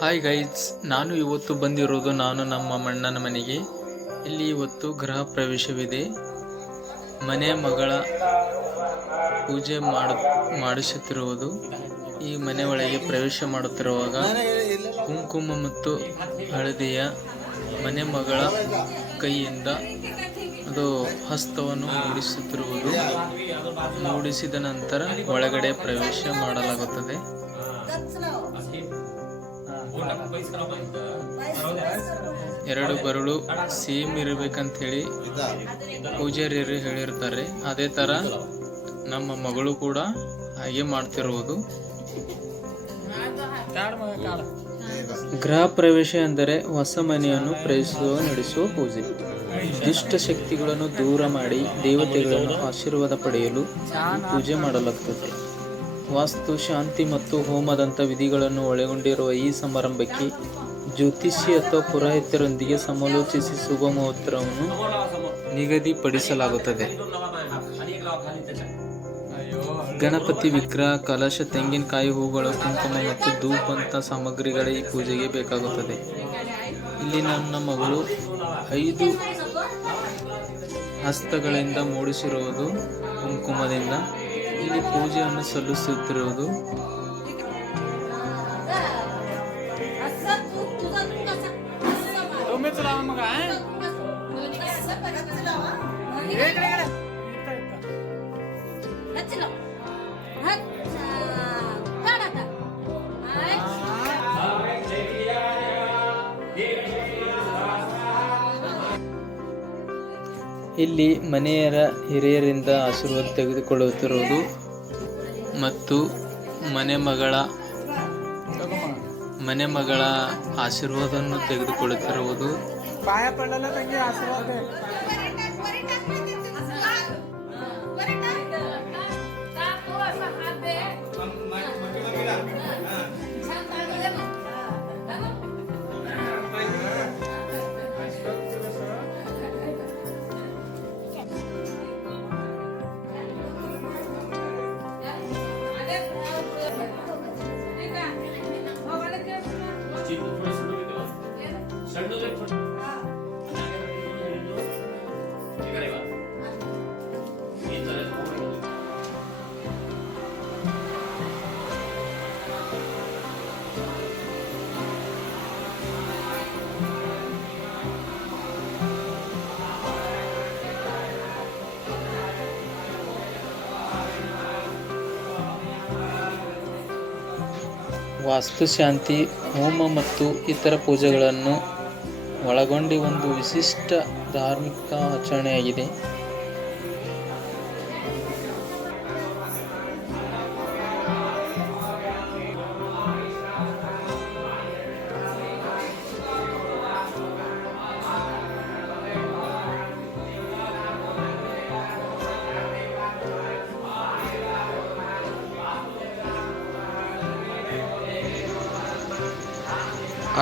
Hi guides ನಾನು ಇವತ್ತು ಬಂದಿರೋದು ನಾನು ನಮ್ಮ ಮಣ್ಣನ ಮನೆಗೆ. ಇಲ್ಲಿ ಇವತ್ತು ಗೃಹ ಪ್ರವೇಶವಿದೆ. ಮನೆ ಮಗಳ ಪೂಜೆ ಮಾಡ, ಮಾಡಿಸುತ್ತಿರುವುದು. ಈ ಮನೆ ಒಳಗೆ ಪ್ರವೇಶ ಮಾಡುತ್ತಿರುವಾಗ ಕುಂಕುಮ ಮತ್ತು ಹಳದಿಯ ಮನೆ ಮಗಳ ಕೈಯಿಂದ ಅದು ಹಸ್ತವನ್ನು ಮೂಡಿಸುತ್ತಿರುವುದು. ಮೂಡಿಸಿದ ನಂತರ ಒಳಗಡೆ ಪ್ರವೇಶ ಮಾಡಲಾಗುತ್ತದೆ. ಎರಡು ಬರಳು ಸೇಮ್ ಇರಬೇಕಂತ ಹೇಳಿ ಪೂಜಾರಿಯರು ಹೇಳಿರ್ತಾರೆ. ಅದೇ ತರ ನಮ್ಮ ಮಗಳು ಕೂಡ ಹಾಗೆ ಮಾಡ್ತಿರುವುದು ಗೃಹ ಪ್ರವೇಶ ಎಂದರೆ ಹೊಸ ಮನೆಯನ್ನು ಪ್ರವೇಶಿಸುವ, ನಡೆಸುವ ಪೂಜೆ. ದುಷ್ಟ ಶಕ್ತಿಗಳನ್ನು ದೂರ ಮಾಡಿ ದೇವತೆಗಳನ್ನು ಆಶೀರ್ವಾದ ಪಡೆಯಲು ಪೂಜೆ ಮಾಡಲಾಗುತ್ತದೆ ವಾಸ್ತು, ಶಾಂತಿ ಮತ್ತು ಹೋಮದಂಥ ವಿಧಿಗಳನ್ನು ಒಳಗೊಂಡಿರುವ ಈ ಸಮಾರಂಭಕ್ಕೆ ಜ್ಯೋತಿಷಿ ಅಥವಾ ಪುರೋಹಿತರೊಂದಿಗೆ ಸಮಾಲೋಚಿಸಿ ಶುಭ ಮುಹೂರ್ತವನ್ನು ನಿಗದಿಪಡಿಸಲಾಗುತ್ತದೆ. ಗಣಪತಿ ವಿಗ್ರಹ, ಕಲಶ, ತೆಂಗಿನಕಾಯಿ ಹೂಗಳು ಕುಂಕುಮ ಮತ್ತು ಧೂಪಂತ ಸಾಮಗ್ರಿಗಳ ಈ ಪೂಜೆಗೆ ಬೇಕಾಗುತ್ತದೆ. ಇಲ್ಲಿ ನನ್ನ ಮಗಳು ಐದು ಹಸ್ತಗಳಿಂದ ಮೂಡಿಸಿರುವುದು ಕುಂಕುಮದಿಂದ. ಇಲ್ಲಿ ಪೂಜೆಯನ್ನು ಸಲ್ಲಿಸುತ್ತಿರುವುದು ಇಲ್ಲಿ ಮನೆಯರ ಹಿರಿಯರಿಂದ ಆಶೀರ್ವಾದ ತೆಗೆದುಕೊಳ್ಳುತ್ತಿರುವುದು ಮತ್ತು ಮನೆಮಗಳ ಮನೆಮಗಳ ಮನೆ ಮಗಳ ಆಶೀರ್ವಾದವನ್ನು ತೆಗೆದುಕೊಳ್ಳುತ್ತಿರುವುದು. ವಾಸ್ತುಶಾಂತಿ ಹೋಮ ಮತ್ತು ಇತರ ಪೂಜೆಗಳನ್ನು ಒಳಗೊಂಡಿ ಒಂದು ವಿಶಿಷ್ಟ ಧಾರ್ಮಿಕ ಆಚರಣೆಯಾಗಿದೆ.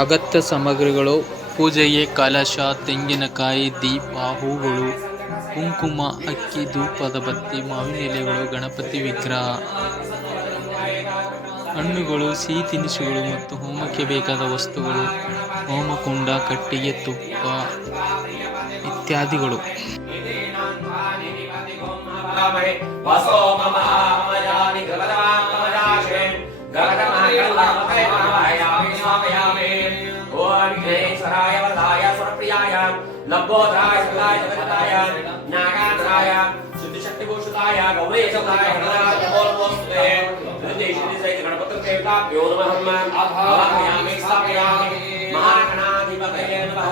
ಅಗತ್ಯ ಸಾಮಗ್ರಿಗಳು, ಪೂಜೆಗೆ ಕಲಶ, ತೆಂಗಿನಕಾಯಿ, ದೀಪ, ಹೂಗಳು, ಕುಂಕುಮ, ಅಕ್ಕಿ, ಧೂಪದ ಬತ್ತಿ, ಮಾವಿನ ಎಲೆಗಳು, ಗಣಪತಿ ವಿಗ್ರಹ, ಹಣ್ಣುಗಳು, ಸಿಹಿ ತಿನಿಸುಗಳು ಮತ್ತು ಹೋಮಕ್ಕೆ ಬೇಕಾದ ವಸ್ತುಗಳು, ಹೋಮಕುಂಡ, ಕಟ್ಟಿಗೆ, ತುಪ್ಪ ಇತ್ಯಾದಿಗಳು. लम्बोदराय सुलाय जगदाय नागाधराय सिद्धिशक्तिभूषिताय गौरीशताय हृदयाय नमोस्तुते हृदयेश्वरी गणपति देवताभ्यो नमः आवाहयामि स्थापयामि महागणाधिपतये नमः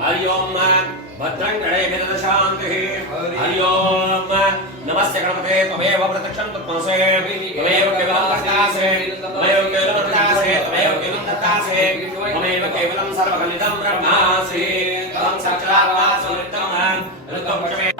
हरि ओम भद्रं गणेभिर्दशान्तिः हरि ओम नमस्य गणपते त्वमेव प्रत्यक्षं तत्मसे त्वमेव केवलं दत्तासे त्वमेव केवलं दत्तासे त्वमेव केवलं दत्तासे त्वमेव केवलं सर्वगलितं ब्रह्मासि। त्वं साक्षात् समृद्धं ऋतं क्षमे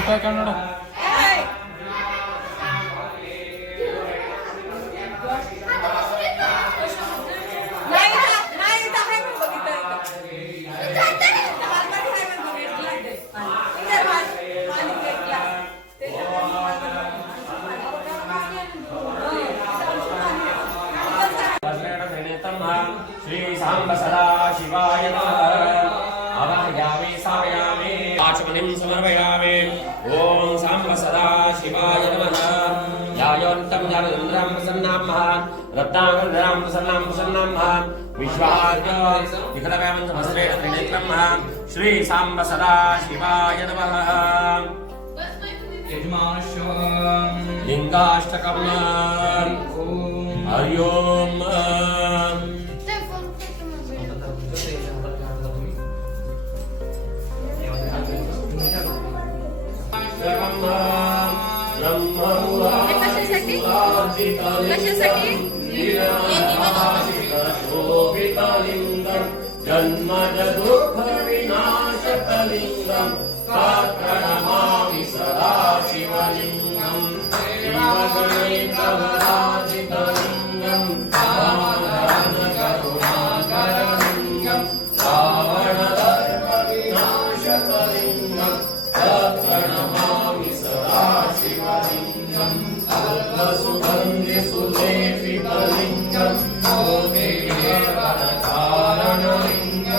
ಉಳಿತಾಯ श्री सांब सदा शिवाय नमः यायोन्तं जानुन्द्रां प्रसन्नामः रत्नाकरधरां प्रसन्नां प्रसन्नामः विश्वार्य विकलव्यामन्तमस्त्रेण त्रिनेत्रं श्री साम्ब सदाशिवाय नमः लिङ्गाष्टकम् हरि ओम्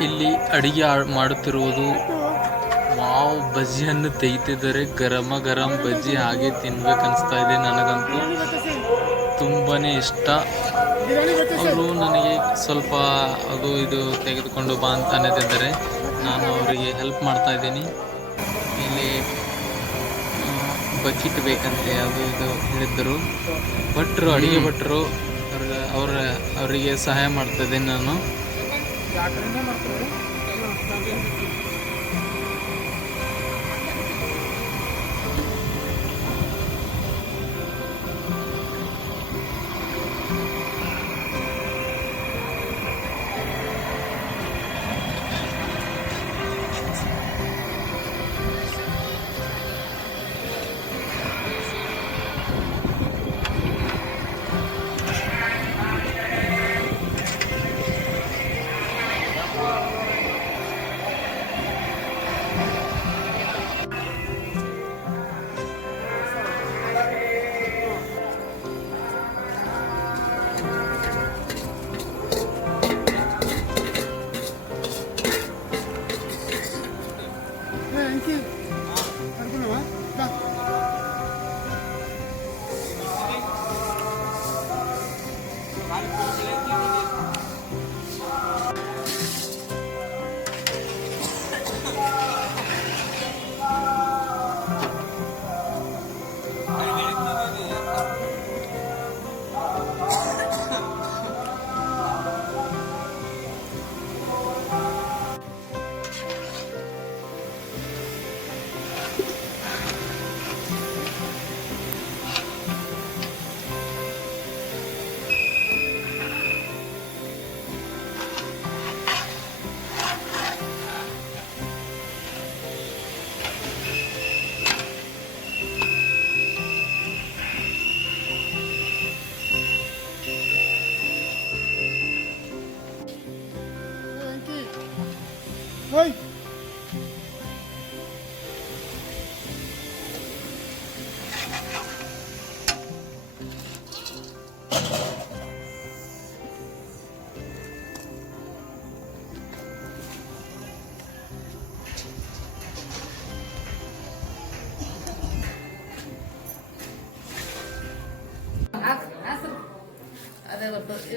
ಇಲ್ಲಿ ಅಡಿಗೆ ಆ- ಮಾಡುತ್ತಿರುವುದು ಮಾವು ಬಜ್ಜಿಯನ್ನು ತೆಗಿತಿದ್ದಾರೆ. ಗರಮ ಗರಂ ಬಜ್ಜಿ ಹಾಗೆ ತಿನ್ಬೇಕನ್ನಿಸ್ತಾ ಇದೆ ನನಗಂತೂ. ತುಂಬಾ ಇಷ್ಟ. ಅವರು ನನಗೆ ಸ್ವಲ್ಪ ಅದು ಇದು ತೆಗೆದುಕೊಂಡು ಬಾ ಅಂತ ಅನ್ನೋದಿದ್ದಾರೆ ನಾನು ಅವರಿಗೆ ಹೆಲ್ಪ್ ಮಾಡ್ತಾ ಇದ್ದೀನಿ. ಇಲ್ಲಿ ಬಕೆಟ್ ಬೇಕಂತೆ ಅದು ಇದು ಹೇಳಿದ್ದರು. ಭಟ್ರು ಅಡುಗೆ ಭಟ್ರು ಅವ್ರ ಅವರ ಅವರಿಗೆ ಸಹಾಯ ಮಾಡ್ತಾ ಇದ್ದೀನಿ ನಾನು. ಜಾತ್ರೆನೇ ಮಾಡ್ತಾರೆ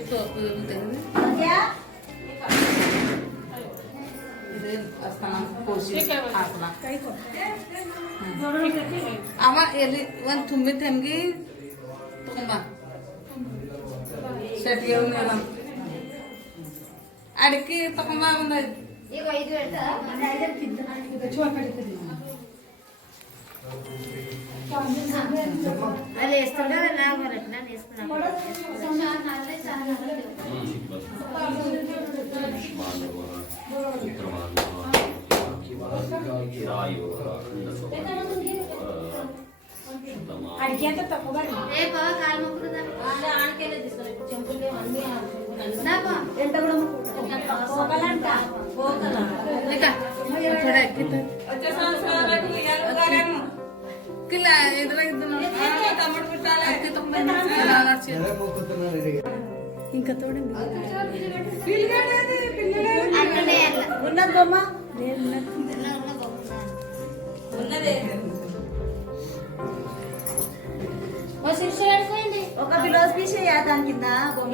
சோப்பு ಒಂದು ತುಂಬಿ ತಂಗಿ ತುಂಬ ಸೆಟ್ಗೆ ಅಡಿಕೆ ತಗೊಂಬ ಅಲ್ಲಿ ಎಷ್ಟು ನಾನು ನಾನು కాలు మొక్కుదా నా బా ಈಗ ఇంకా చూడండి ఉన్నది. బొమ్మ ఒక ఫిలాసఫీ చేయాలి దాని కింద. బొమ్మ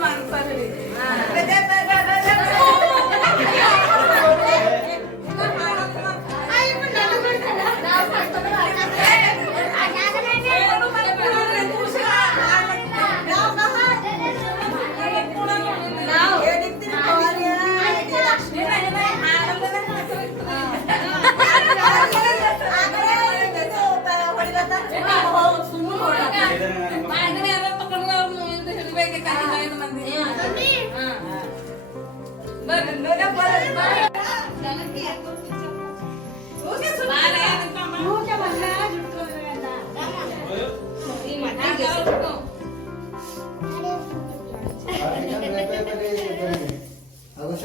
माणसाला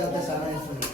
sea artesanal